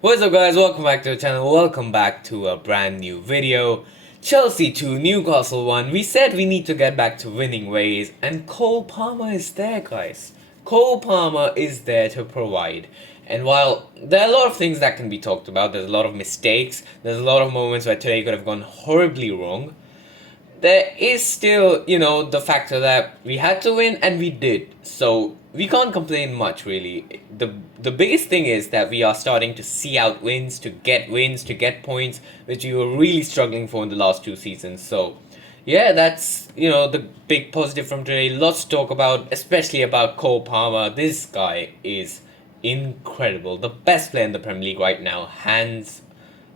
What's up guys, welcome back to the channel, welcome back to a brand new video. Chelsea 2, Newcastle 1, we said we need to get back to winning ways and Cole Palmer is there guys. Cole Palmer is there to provide. And while there are a lot of things that can be talked about, there's a lot of mistakes, there's a lot of moments where today could have gone horribly wrong. There is still, the factor that we had to win and we did. So we can't complain much really. The biggest thing is that we are starting to see out wins, to get points, which we were really struggling for in the last two seasons. So yeah, that's, the big positive from today. Lots to talk about, especially about Cole Palmer. This guy is incredible. The best player in the Premier League right now, hands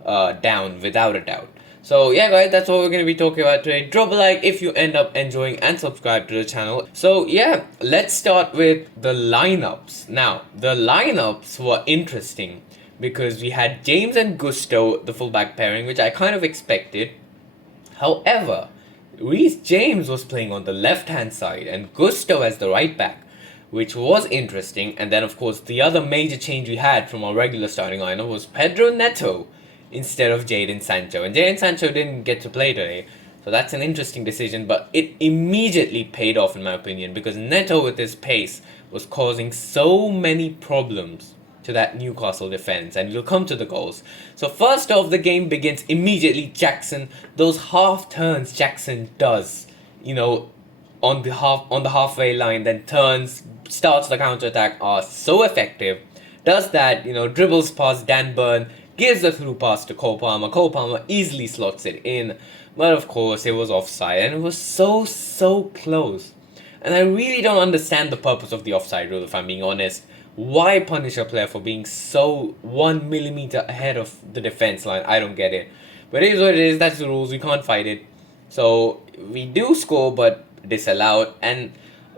down, without a doubt. So yeah guys, that's what we're going to be talking about today. Drop a like if you end up enjoying and subscribe to the channel. So yeah, let's start with the lineups. Now, the lineups were interesting because we had James and Gusto, the fullback pairing, which I kind of expected. However, Reece James was playing on the left hand side and Gusto as the right back, which was interesting. And then of course the other major change we had from our regular starting lineup was Pedro Neto instead of Jadon Sancho. And Jadon Sancho didn't get to play today, so that's an interesting decision, but it immediately paid off in my opinion, because Neto with his pace was causing so many problems to that Newcastle defense, and we'll come to the goals. So first off, the game begins immediately. Jackson, those half turns Jackson does, on the halfway line, then turns, starts the counter attack, are so effective. Does that, dribbles past Dan Burn, gives a through pass to Cole Palmer. Cole Palmer easily slots it in. But of course, it was offside. And it was so close. And I really don't understand the purpose of the offside rule, if I'm being honest. Why punish a player for being so 1 millimeter ahead of the defense line? I don't get it. But it is what it is. That's the rules. We can't fight it. So, we do score, but disallowed. And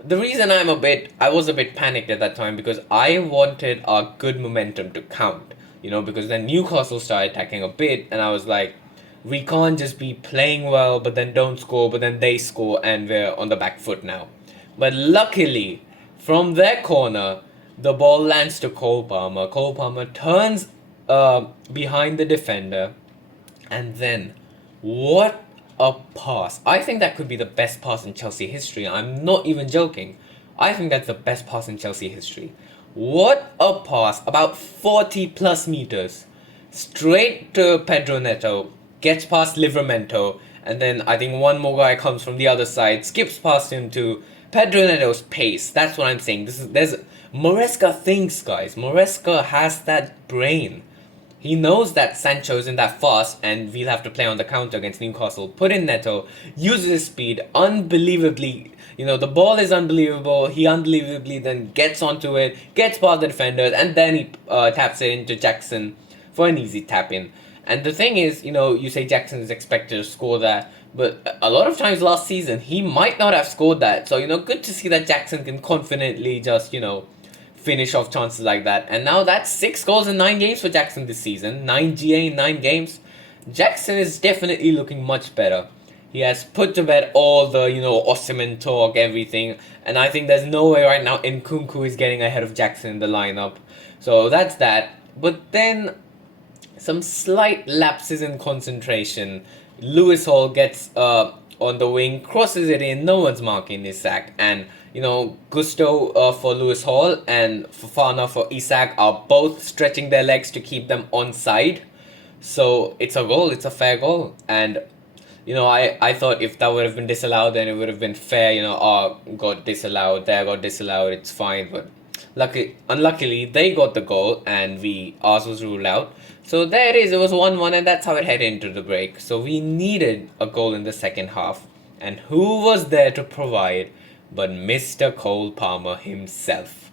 the reason I was a bit panicked at that time, because I wanted our good momentum to count. Because then Newcastle started attacking a bit, and I was like, we can't just be playing well, but then don't score, but then they score, and we're on the back foot now. But luckily, from their corner, the ball lands to Cole Palmer. Cole Palmer turns behind the defender, and then, what a pass. I think that could be the best pass in Chelsea history. I'm not even joking. I think that's the best pass in Chelsea history. What a pass, about 40 plus meters, straight to Pedro Neto, gets past Livramento, and then I think one more guy comes from the other side, skips past him to Pedro Neto's pace. That's what I'm saying. Maresca thinks, guys. Maresca has that brain. He knows that Sancho isn't that fast, and we'll have to play on the counter against Newcastle. Put in Neto, uses his speed, unbelievably. The ball is unbelievable. He unbelievably then gets onto it, gets past the defenders, and then he taps it into Jackson for an easy tap in. And the thing is, you say Jackson is expected to score that, but a lot of times last season, he might not have scored that. So, good to see that Jackson can confidently just, finish off chances like that. And now that's 6 goals in 9 games for Jackson this season. 9 GA in 9 games. Jackson is definitely looking much better. He has put to bed all the, Osimhen talk, everything. And I think there's no way right now Nkunku is getting ahead of Jackson in the lineup. So that's that. But then some slight lapses in concentration. Lewis Hall gets on the wing, crosses it in, no one's marking Isak. And, Gusto for Lewis Hall and Fofana for Isak are both stretching their legs to keep them onside. So it's a goal, it's a fair goal. And I thought if that would have been disallowed, then it would have been fair, got disallowed, there got disallowed, it's fine. But unluckily, they got the goal and ours was ruled out. So there it is, it was 1-1 and that's how it headed into the break. So we needed a goal in the second half. And who was there to provide but Mr. Cole Palmer himself?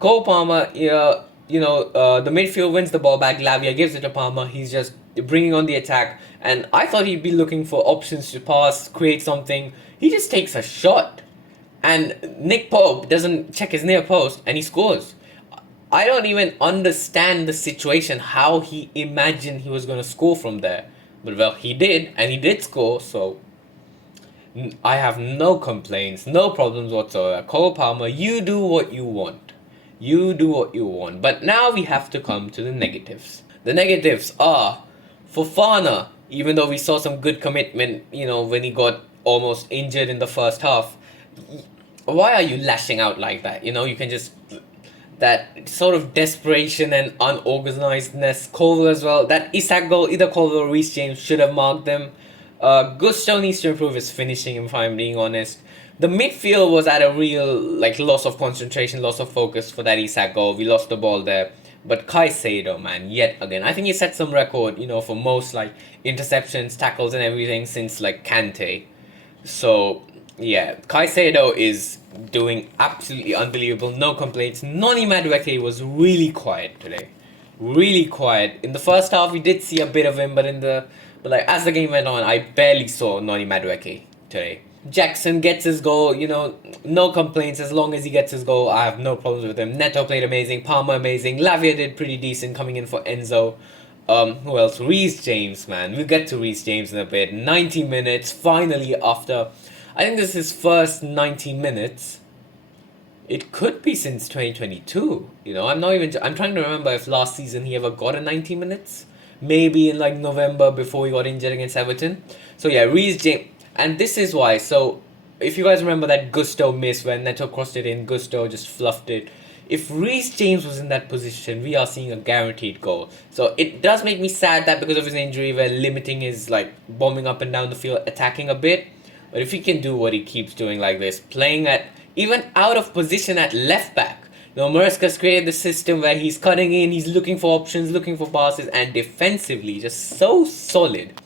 Cole Palmer, the midfield wins the ball back, Lavia gives it to Palmer, he's just bringing on the attack, and I thought he'd be looking for options to pass, create something. He just takes a shot, and Nick Pope doesn't check his near post, and he scores. I don't even understand the situation, how he imagined he was going to score from there. But well, he did, and he did score, so I have no complaints, no problems whatsoever. Cole Palmer, you do what you want. You do what you want. But now we have to come to the negatives. The negatives are Fofana, even though we saw some good commitment, when he got almost injured in the first half. Why are you lashing out like that? You can just that sort of desperation and unorganizedness. Colville as well. That Isak goal, either Colville or Reece James should have marked them. Gusto needs to improve his finishing, if I'm being honest. The midfield was at a real loss of concentration, loss of focus for that Isak goal. We lost the ball there. But Caicedo, man, yet again, I think he set some record, for most interceptions, tackles, and everything since Kante. So yeah, Caicedo is doing absolutely unbelievable. No complaints. Noni Madueke was really quiet today. Really quiet. In the first half, we did see a bit of him, but as the game went on, I barely saw Noni Madueke today. Jackson gets his goal, no complaints as long as he gets his goal. I have no problems with him. Neto played amazing, Palmer amazing, Lavia did pretty decent coming in for Enzo. Who else? Reece James, man. We'll get to Reece James in a bit. 90 minutes, finally, after I think this is his first 90 minutes. It could be since 2022. I'm trying to remember if last season he ever got a 90 minutes. Maybe in November before he got injured against Everton. So yeah, Reece James. And this is why. So if you guys remember that Gusto miss when Neto crossed it in, Gusto just fluffed it. If Reece James was in that position, we are seeing a guaranteed goal. So it does make me sad that because of his injury, we're limiting his bombing up and down the field, attacking a bit. But if he can do what he keeps doing like this, playing at even out of position at left back. Maresca's created the system where he's cutting in, he's looking for options, looking for passes, and defensively just so solid.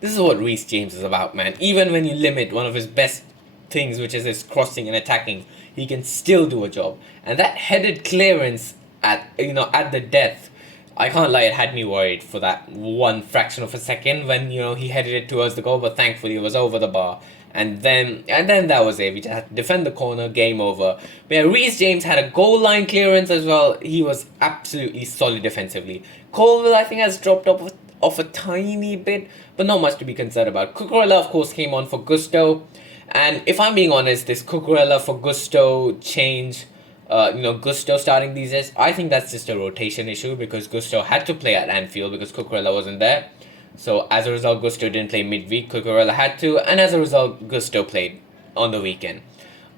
This is what Reece James is about, man. Even when you limit one of his best things, which is his crossing and attacking, he can still do a job. And that headed clearance at the death, I can't lie, it had me worried for that one fraction of a second when he headed it towards the goal, but thankfully it was over the bar. And then that was it. We just had to defend the corner, game over. But yeah, Reece James had a goal line clearance as well. He was absolutely solid defensively. Colville, I think, has dropped off a tiny bit, but not much to be concerned about. Cucurella, of course, came on for Gusto. And if I'm being honest, this Cucurella for Gusto change, Gusto starting these days, I think that's just a rotation issue because Gusto had to play at Anfield because Cucurella wasn't there. So as a result, Gusto didn't play midweek, Cucurella had to, and as a result, Gusto played on the weekend.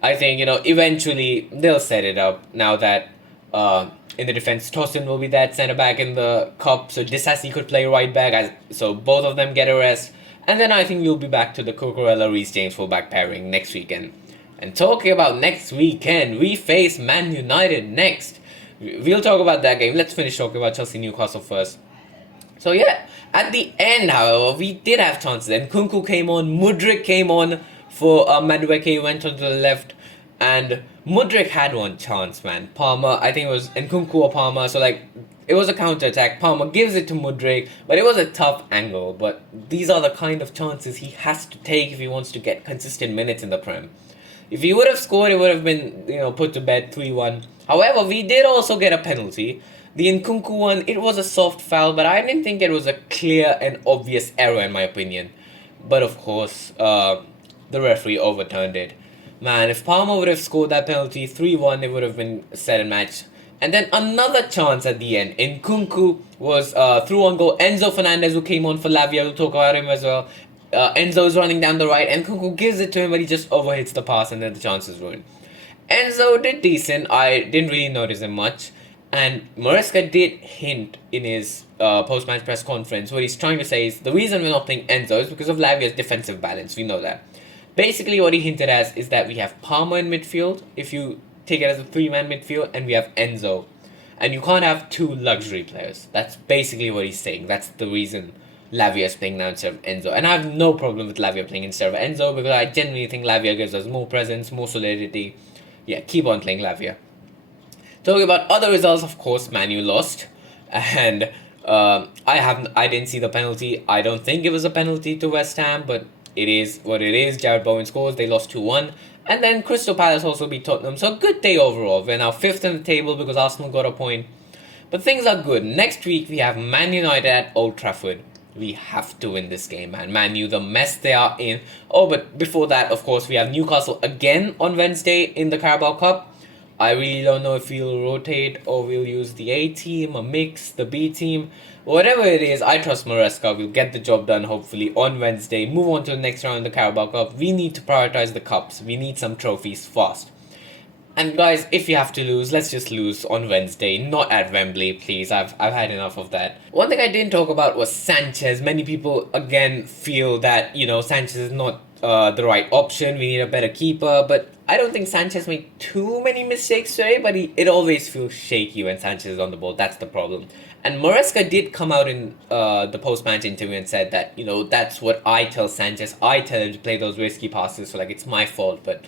I think, eventually they'll set it up now that in the defense, Tosin will be that centre-back in the cup, so Disasi could play right-back, so both of them get a rest. And then I think we'll be back to the Cucurella-Reece James full-back pairing next weekend. And talking about next weekend, we face Man United next. We'll talk about that game. Let's finish talking about Chelsea-Newcastle first. So yeah, at the end, however, we did have chances. And Nkunku came on, Mudryk came on for Madueke, went onto the left. And Mudryk had one chance, man. Palmer, I think it was Nkunku or Palmer. So it was a counter-attack. Palmer gives it to Mudryk, but it was a tough angle. But these are the kind of chances he has to take if he wants to get consistent minutes in the Prem. If he would have scored, it would have been, put to bed 3-1. However, we did also get a penalty. The Nkunku one, it was a soft foul, but I didn't think it was a clear and obvious error in my opinion. But of course, the referee overturned it. Man, if Palmer would have scored that penalty 3-1, it would have been set and match. And then another chance at the end. Nkunku was through on goal. Enzo Fernandez, who came on for Lavia, we'll talk about him as well. Enzo is running down the right, and Nkunku gives it to him, but he just overhits the pass, and then the chance is ruined. Enzo did decent. I didn't really notice him much. And Maresca did hint in his post-match press conference, what he's trying to say is the reason we're not playing Enzo is because of Lavia's defensive balance. We know that. Basically, what he hinted as is that we have Palmer in midfield, if you take it as a three-man midfield, and we have Enzo. And you can't have two luxury players. That's basically what he's saying. That's the reason Lavia is playing now instead of Enzo. And I have no problem with Lavia playing instead of Enzo because I genuinely think Lavia gives us more presence, more solidity. Yeah, keep on playing Lavia. Talking about other results, of course, Man U lost. And I didn't see the penalty. I don't think it was a penalty to West Ham, but it is what it is. Jared Bowen scores. They lost 2-1. And then Crystal Palace also beat Tottenham. So a good day overall. We're now 5th in the table because Arsenal got a point. But things are good. Next week, we have Man United at Old Trafford. We have to win this game, man. Man U, the mess they are in. Oh, but before that, of course, we have Newcastle again on Wednesday in the Carabao Cup. I really don't know if we'll rotate or we'll use the A team, a mix, the B team. Whatever it is, I trust Maresca. We'll get the job done hopefully on Wednesday. Move on to the next round of the Carabao Cup. We need to prioritize the cups. We need some trophies fast. And guys, if you have to lose, let's just lose on Wednesday, not at Wembley, please. I've had enough of that. One thing I didn't talk about was Sanchez. Many people again feel that, you know, Sanchez is not the right option. We need a better keeper, but I don't think Sanchez made too many mistakes today, but it always feels shaky when Sanchez is on the ball. That's the problem. And Maresca did come out in the post-match interview and said that, you know, that's what I tell Sanchez. I tell him to play those risky passes, so like it's my fault, but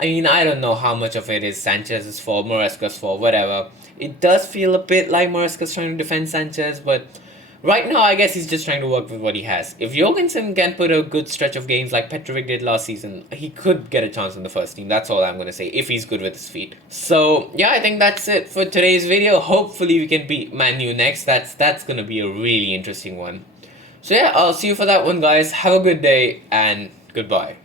I mean, I don't know how much of it is Sanchez's fault, Maresca's fault, whatever. It does feel a bit like Maresca's trying to defend Sanchez, but right now I guess he's just trying to work with what he has. If Jorgensen can put a good stretch of games like Petrovic did last season, he could get a chance in the first team. That's all I'm going to say, if he's good with his feet. So, yeah, I think that's it for today's video. Hopefully we can beat Man U next. That's going to be a really interesting one. So yeah, I'll see you for that one, guys. Have a good day, and goodbye.